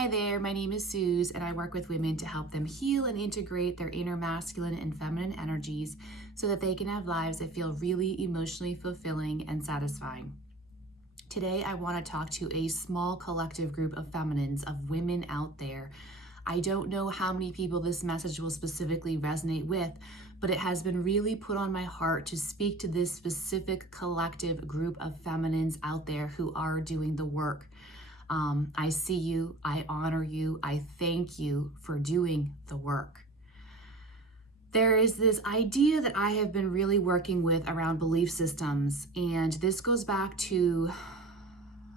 Hi there, my name is Suze, and I work with women to help them heal and integrate their inner masculine and feminine energies so that they can have lives that feel really emotionally fulfilling and satisfying. Today, I want to talk to a small collective group of feminines, of women out there. I don't know how many people this message will specifically resonate with, but it has been really put on my heart to speak to this specific collective group of feminines out there who are doing the work. I see you, I honor you, I thank you for doing the work. There is this idea that I have been really working with around belief systems, and this goes back to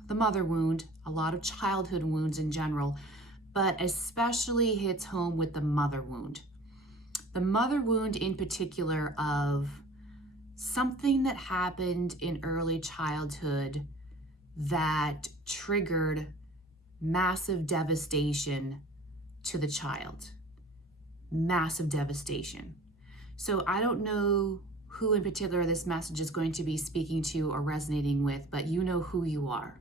the mother wound, a lot of childhood wounds in general, but especially hits home with the mother wound. The mother wound in particular of something that happened in early childhood that triggered massive devastation to the child. Massive devastation. So I don't know who in particular this message is going to be speaking to or resonating with, but you know who you are.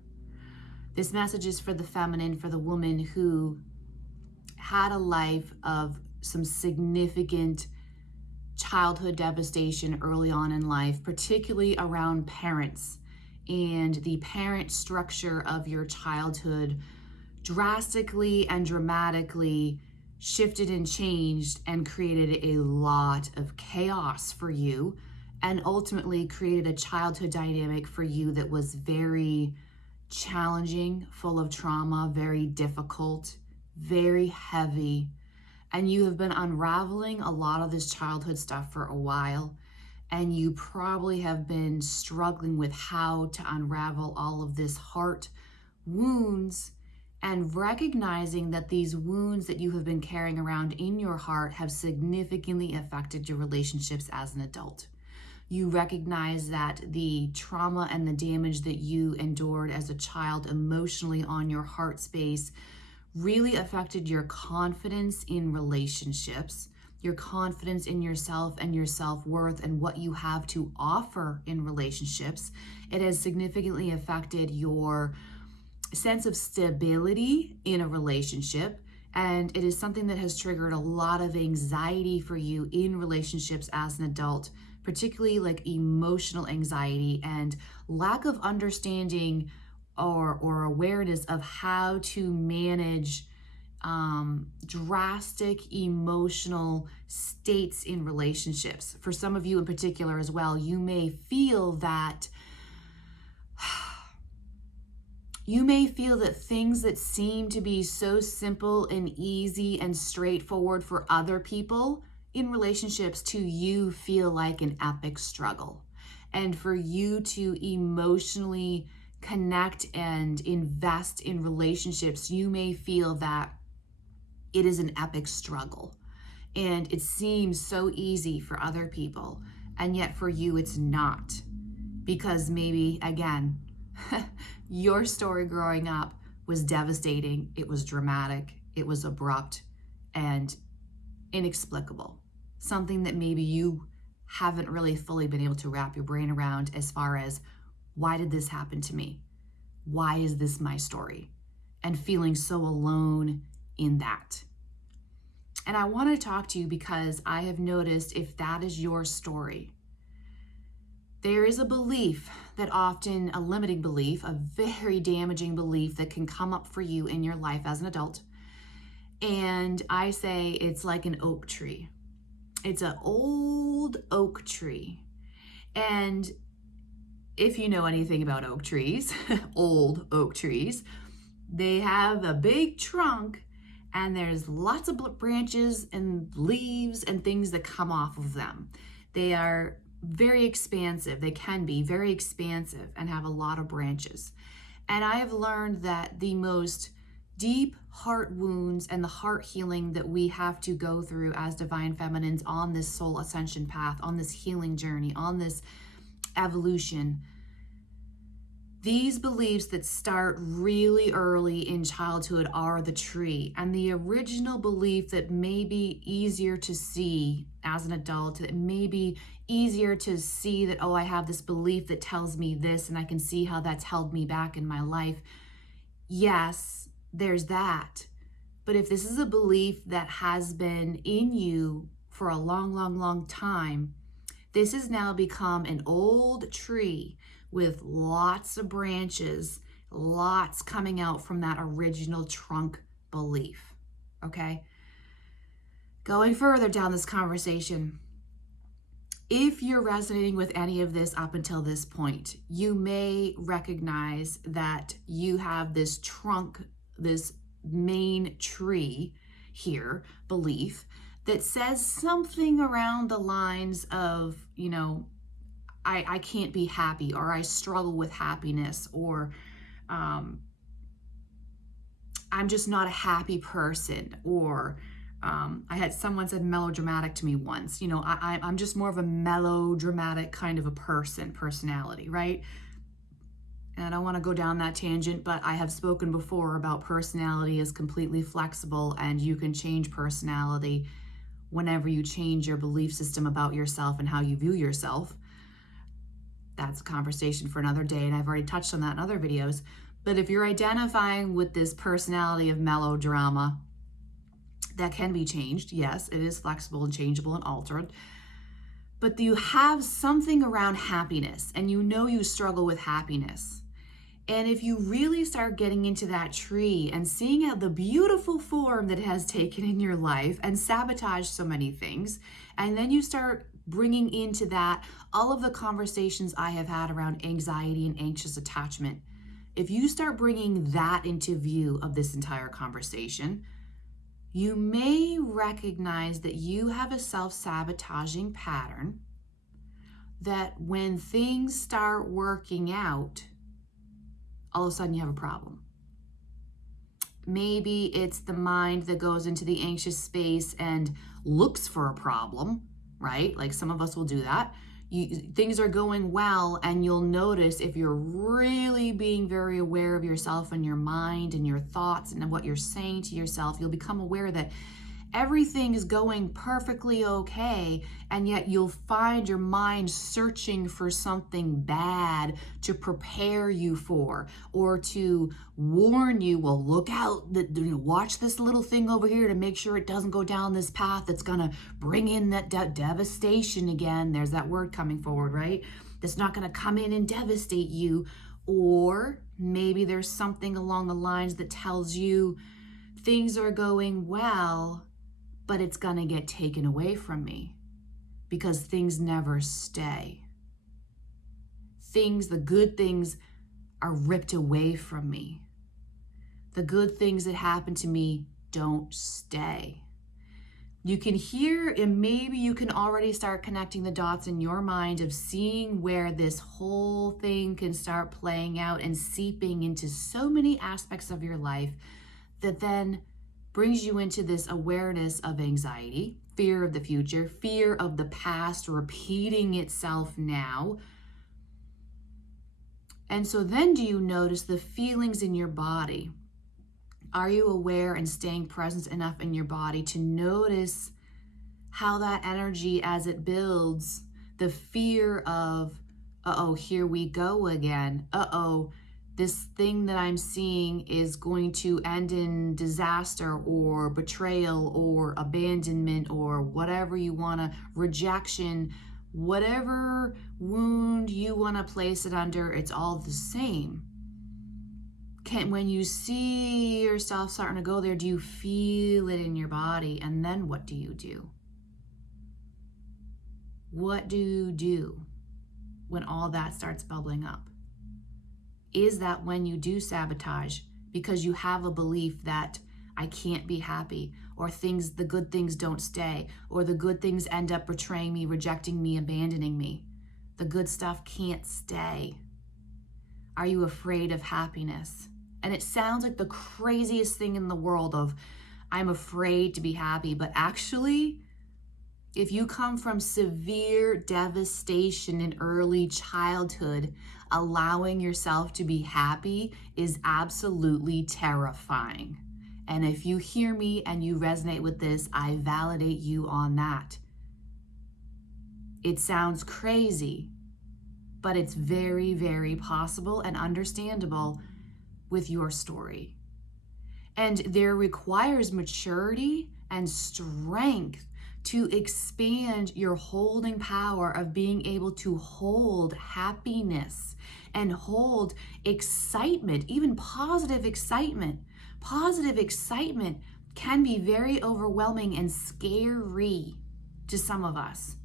This message is for the feminine, for the woman who had a life of some significant childhood devastation early on in life, particularly around parents and the parent structure of your childhood drastically and dramatically shifted and changed and created a lot of chaos for you, and ultimately created a childhood dynamic for you that was very challenging, full of trauma, very difficult, very heavy. And you have been unraveling a lot of this childhood stuff for a while. And you probably have been struggling with how to unravel all of this heart wounds, and recognizing that these wounds that you have been carrying around in your heart have significantly affected your relationships as an adult. You recognize that the trauma and the damage that you endured as a child emotionally on your heart space really affected your confidence in relationships, your confidence in yourself and your self-worth and what you have to offer in relationships. It has significantly affected your sense of stability in a relationship, and it is something that has triggered a lot of anxiety for you in relationships as an adult, particularly like emotional anxiety and lack of understanding or awareness of how to manage drastic emotional states in relationships. For some of you in particular as well, you may feel that things that seem to be so simple and easy and straightforward for other people in relationships to you feel like an epic struggle. And for you to emotionally connect and invest in relationships, you may feel that it is an epic struggle. And it seems so easy for other people. And yet for you, it's not. Because maybe, again, your story growing up was devastating, it was dramatic, it was abrupt and inexplicable. Something that maybe you haven't really fully been able to wrap your brain around as far as, why did this happen to me? Why is this my story? And feeling so alone in that. And I want to talk to you because I have noticed if that is your story, there is a belief that often, a limiting belief, a very damaging belief that can come up for you in your life as an adult. And I say it's like an oak tree. It's an old oak tree. And if you know anything about oak trees, old oak trees, they have a big trunk and there's lots of branches and leaves and things that come off of them. They are very expansive. They can be very expansive and have a lot of branches. And I have learned that the most deep heart wounds and the heart healing that we have to go through as divine feminines on this soul ascension path, on this healing journey, on this evolution, these beliefs that start really early in childhood are the tree. And the original belief that may be easier to see as an adult, that may be easier to see that, oh, I have this belief that tells me this and I can see how that's held me back in my life. Yes, there's that. But if this is a belief that has been in you for a long, long, long time, this has now become an old tree with lots of branches, lots coming out from that original trunk belief. Okay? Going further down this conversation, if you're resonating with any of this up until this point, you may recognize that you have this trunk, this main tree here, belief, that says something around the lines of, I can't be happy, or I struggle with happiness, or I'm just not a happy person, or I had someone said melodramatic to me once. I'm just more of a melodramatic kind of a personality, right? And I don't want to go down that tangent, but I have spoken before about personality is completely flexible, and you can change personality whenever you change your belief system about yourself and how you view yourself. That's a conversation for another day, and I've already touched on that in other videos. But if you're identifying with this personality of melodrama, that can be changed. Yes, it is flexible and changeable and altered. But you have something around happiness, and you struggle with happiness. And if you really start getting into that tree and seeing how the beautiful form that it has taken in your life and sabotaged so many things, and then you start bringing into that all of the conversations I have had around anxiety and anxious attachment, if you start bringing that into view of this entire conversation, you may recognize that you have a self-sabotaging pattern that when things start working out, all of a sudden you have a problem. Maybe it's the mind that goes into the anxious space and looks for a problem, right? Like some of us will do that. Things are going well, and you'll notice, if you're really being very aware of yourself and your mind and your thoughts and what you're saying to yourself, you'll become aware that everything is going perfectly okay, and yet you'll find your mind searching for something bad to prepare you for, or to warn you, well, look out, watch this little thing over here to make sure it doesn't go down this path that's gonna bring in that devastation again. There's that word coming forward, right? That's not gonna come in and devastate you. Or maybe there's something along the lines that tells you things are going well, but it's gonna get taken away from me, because things never stay. The good things are ripped away from me. The good things that happen to me don't stay. You can hear, and maybe you can already start connecting the dots in your mind of seeing where this whole thing can start playing out and seeping into so many aspects of your life that then brings you into this awareness of anxiety, fear of the future, fear of the past repeating itself now. And so then, do you notice the feelings in your body? Are you aware and staying present enough in your body to notice how that energy, as it builds, the fear of, uh-oh, here we go again, uh-oh, this thing that I'm seeing is going to end in disaster or betrayal or abandonment or whatever you want to, rejection, whatever wound you want to place it under, it's all the same. When you see yourself starting to go there, do you feel it in your body? And then what do you do? What do you do when all that starts bubbling up? Is that when you do sabotage because you have a belief that I can't be happy, or the good things don't stay, or the good things end up betraying me, rejecting me, abandoning me? The good stuff can't stay. Are you afraid of happiness? And it sounds like the craziest thing in the world of, I'm afraid to be happy, but actually, if you come from severe devastation in early childhood, allowing yourself to be happy is absolutely terrifying. And if you hear me and you resonate with this, I validate you on that. It sounds crazy, but it's very, very possible and understandable with your story. And there requires maturity and strength to expand your holding power of being able to hold happiness and hold excitement, even positive excitement. Positive excitement can be very overwhelming and scary to some of us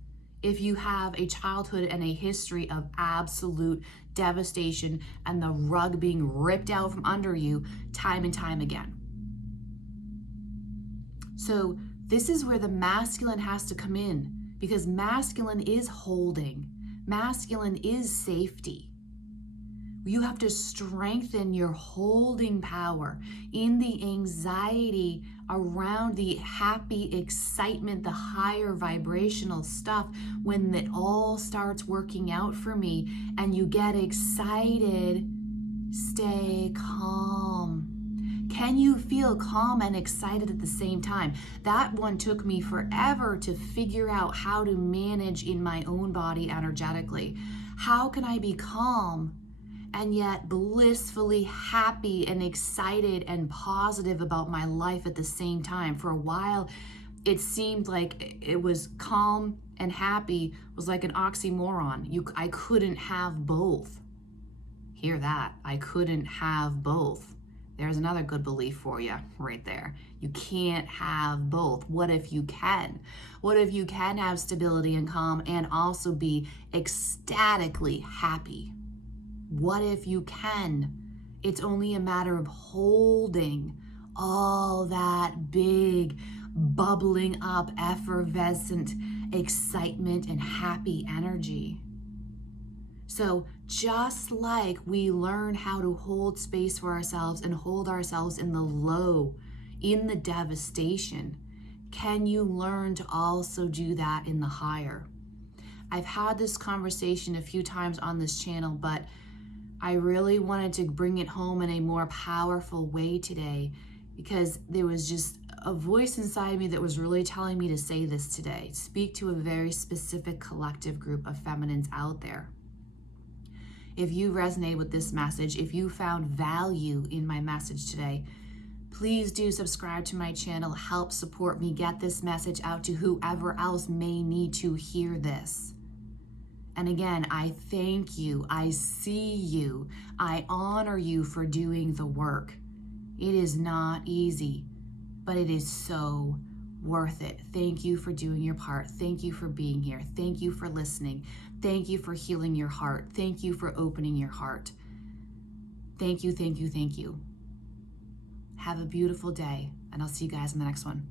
if you have a childhood and a history of absolute devastation and the rug being ripped out from under you time and time again. So this is where the masculine has to come in, because masculine is holding. Masculine is safety. You have to strengthen your holding power in the anxiety around the happy excitement, the higher vibrational stuff. When it all starts working out for me and you get excited, stay calm. Can you feel calm and excited at the same time? That one took me forever to figure out how to manage in my own body energetically. How can I be calm and yet blissfully happy and excited and positive about my life at the same time? For a while, it seemed like it was calm and happy was like an oxymoron. I couldn't have both. Hear that? I couldn't have both. There's another good belief for you right there. You can't have both. What if you can? What if you can have stability and calm and also be ecstatically happy? What if you can? It's only a matter of holding all that big, bubbling up, effervescent excitement and happy energy. So just like we learn how to hold space for ourselves and hold ourselves in the low, in the devastation, can you learn to also do that in the higher? I've had this conversation a few times on this channel, but I really wanted to bring it home in a more powerful way today, because there was just a voice inside me that was really telling me to say this today, speak to a very specific collective group of feminines out there. If you resonate with this message, if you found value in my message today, please do subscribe to my channel. Help support me get this message out to whoever else may need to hear this. And again, I thank you. I see you. I honor you for doing the work. It is not easy, but it is so worth it. Thank you for doing your part. Thank you for being here. Thank you for listening. Thank you for healing your heart. Thank you for opening your heart. Thank you, thank you, thank you. Have a beautiful day, and I'll see you guys in the next one.